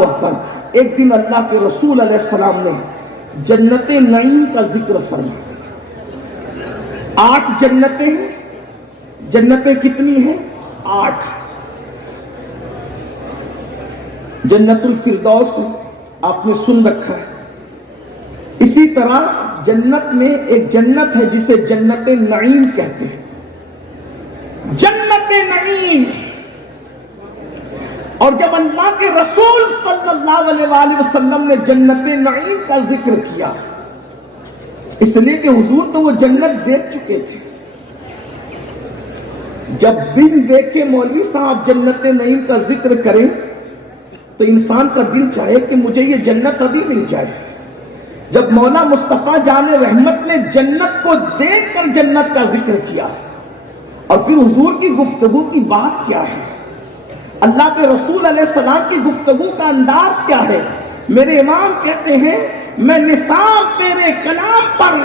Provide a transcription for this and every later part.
اکبر. ایک دن اللہ کے رسول علیہ السلام نے جنت نعیم کا ذکر فرمایا. 8 جنتیں. جنتیں کتنی ہیں؟ 8. جنت الفردوس آپ نے سن رکھا ہے. اسی طرح جنت میں ایک جنت ہے جسے جنت نعیم کہتے ہیں. جنت نعیم. اور جب اللہ کے رسول صلی اللہ علیہ وآلہ وسلم نے جنت نعیم کا ذکر کیا، اس لیے کہ حضور تو وہ جنت دیکھ چکے تھے. جب بن دیکھے مولوی صاحب جنت نعیم کا ذکر کریں تو انسان کا دل چاہے کہ مجھے یہ جنت ابھی مل جائے. جب مولا مصطفیٰ جان رحمت نے جنت کو دیکھ کر جنت کا ذکر کیا، اور پھر حضور کی گفتگو کی بات کیا ہے، اللہ کے رسول علیہ السلام کی گفتگو کا انداز کیا ہے. میرے امام کہتے ہیں میں نثار تیرے کلام پر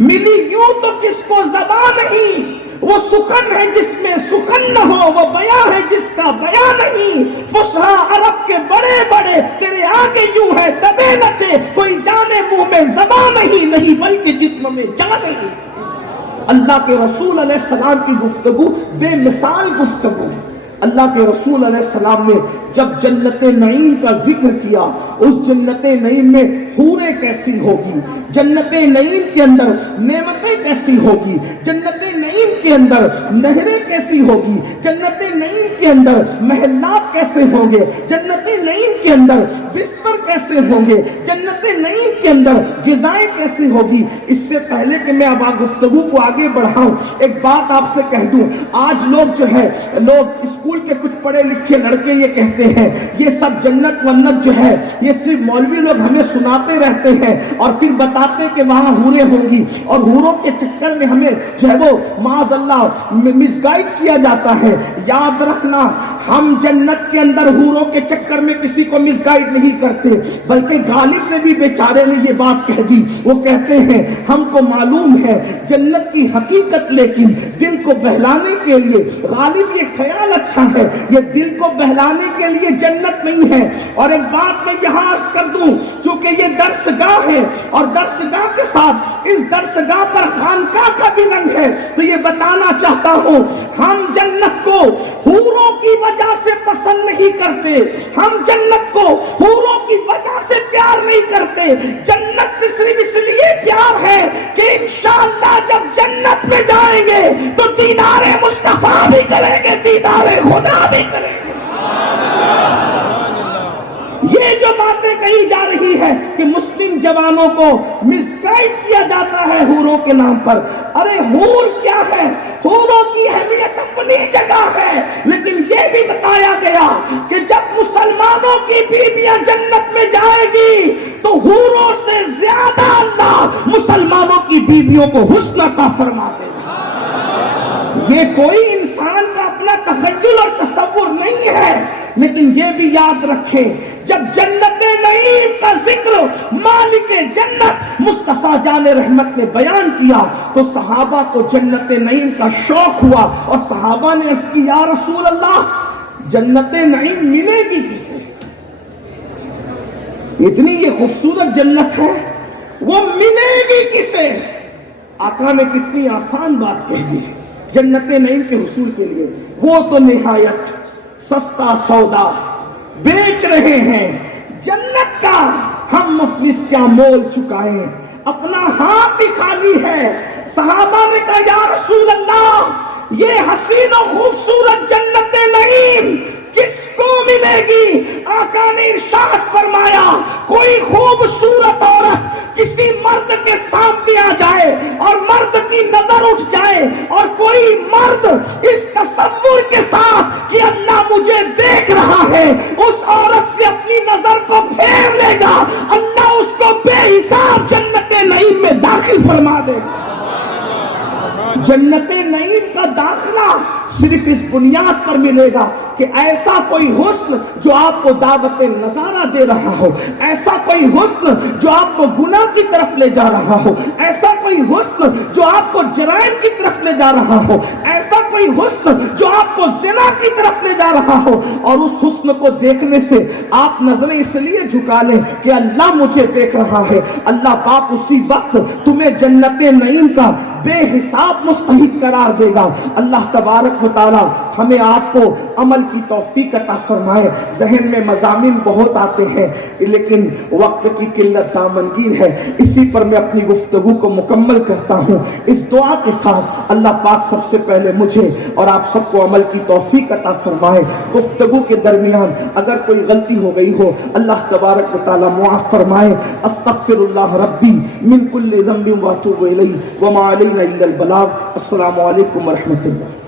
ملی یوں تو کس کو زبان نہیں، وہ سخن ہے جس میں سخن نہ ہو، وہ بیاں ہے جس کا بیاں نہیں. فصحا عرب کے بڑے بڑے تیرے آگے یوں ہے دبے نچے، کوئی جانے منہ میں زبان نہیں بلکہ جسم میں جان نہیں. اللہ کے رسول علیہ السلام کی گفتگو بے مثال گفتگو. اللہ کے رسول علیہ السلام نے جب جنت نعیم کا ذکر کیا، اس جنت نعیم میں حوریں کیسی ہوگی، جنت نعیم کے اندر نعمتیں کیسی ہوگی، جنت نعیم کے اندر نہریں کیسی ہوگی، جنت نعیم کے اندر محلات کیسے ہوں گے، جنت نعیم کے اندر بستر کیسے ہوں گے، جنت نعیم کے اندر غذائیں کیسی ہوگی. اس سے پہلے کہ میں اب گفتگو کو آگے بڑھاؤں، ایک بات آپ سے کہہ دوں. آج لوگ جو ہے، لوگ اسکول کے کچھ پڑھے لکھے لڑکے یہ کہتے ہیں یہ سب جنت ونت جو ہے یہ صرف مولوی لوگ ہمیں سناتے رہتے ہیں اور پھر بتاتے کہ وہاں حوریں ہوں گی، اور حوروں کے چکر میں ہمیں جو ہے وہ معاذ اللہ مس گائیڈ کیا جاتا ہے. یاد رکھنا، ہم جنت کے اندر حوروں کے چکر میں کسی کو مس گائیڈ نہیں کرتے، بلکہ غالب نے بھی بیچارے نے یہ بات کہہ دی. وہ کہتے ہیں ہم کو معلوم ہے جنت کی حقیقت، لیکن دل کو بہلانے کے لیے غالب یہ خیال اچھا ہے، یہ دل کو بہلانے کے لیے جنت نہیں ہے. اور ایک بات میں یہاں عرض کر دوں، چونکہ یہ درسگاہ ہے اور درسگاہ کے ساتھ اس درسگاہ پر خانقاہ کا بھی رنگ ہے، تو یہ بتانا چاہتا ہوں ہم جنت کو حوروں کی وجہ سے پسند نہیں کرتے، ہم جنت کو حوروں کی وجہ سے پیار نہیں کرتے. جنت سے صرف اس لیے پیار ہے کہ انشاءاللہ جب جنت میں جائیں گے تو دیدار مصطفیٰ بھی کریں گے، دیدار خدا بھی کریں گے. یہ جو باتیں کہی جا رہی ہے کہ مسلم جوانوں کو مس گائیڈ کیا جاتا ہے حوروں کے نام پر، ارے حور کیا ہے؟ حوروں کی اہمیت اپنی جگہ ہے، لیکن یہ بھی بتایا گیا کہ جب مسلمانوں کی بیویاں جنت میں جائے گی تو حوروں سے زیادہ اللہ مسلمانوں کی بیویوں کو حسن عطا فرما دے گا. یہ کوئی انسان کا اپنا تخیل اور تصور نہیں ہے، لیکن یہ بھی یاد رکھیں جب جنت نعیم کا ذکر مالک جنت مصطفیٰ جان رحمت نے بیان کیا تو صحابہ کو جنت نعیم کا شوق ہوا، اور صحابہ نے عرض کی یا رسول اللہ جنت نعیم ملے گی کسے؟ اتنی یہ خوبصورت جنت ہے، وہ ملے گی کسے؟ آقا نے کتنی آسان بات کہہ دی جنت نعیم کے حصول کے لیے. وہ تو نہایت سستا سودا بیچ رہے ہیں، جنت کا ہم مفلس کیا مول چکائیں، اپنا ہاتھ ہی خالی ہے. صحابہ نے کہا یا رسول اللہ یہ حسین و خوبصورت جنت نعیم کس کو ملے گی؟ آقا نے ارشاد فرمایا کوئی خوبصورت عورت کسی مرد کے سامنے آ جائے اور مرد کی نظر اٹھ جائے، اور کوئی مرد اس تصور کے ساتھ کہ اللہ مجھے دیکھ رہا ہے اس عورت سے اپنی نظر کو پھیر لے گا، اللہ اس کو بے حساب جنت نعیم میں داخل فرما دے گا. جنت نعیم کا داخلہ صرف اس بنیاد پر ملے گا کہ ایسا کوئی حسن جو آپ کو دعوت نظارہ دے رہا ہو، ایسا کوئی حسن جو آپ کو گناہ کی طرف لے جا رہا ہو، ایسا کوئی حسن جو آپ کو جرائم کی طرف لے جا رہا ہو، ایسا کوئی حسن جو آپ کو زنا کی طرف لے جا رہا ہو اور اس حسن کو دیکھنے سے آپ نظریں اس لیے جھکا لیں کہ اللہ مجھے دیکھ رہا ہے، اللہ پاک اسی وقت تمہیں جنت نعیم کا بے حساب مستحق قرار دے گا۔ اللہ تبارک و تعالی ہمیں آپ کو عمل کی توفیق عطا فرمائے۔ ذہن میں مضامین بہت آتے ہیں لیکن وقت کی قلت دامنگیر ہے، اسی پر میں اپنی گفتگو کو مکمل کرتا ہوں اس دعا کے ساتھ، اللہ پاک سب سے پہلے مجھے اور آپ سب کو عمل کی توفیق عطا فرمائے۔ گفتگو کے درمیان اگر کوئی غلطی ہو گئی ہو اللہ تبارک و تعالی معاف فرمائے۔ استغفر اللہ ربی من کل ذنب واتوب الیہ وما علینا الا البلاغ۔ السلام علیکم ورحمۃ اللہ۔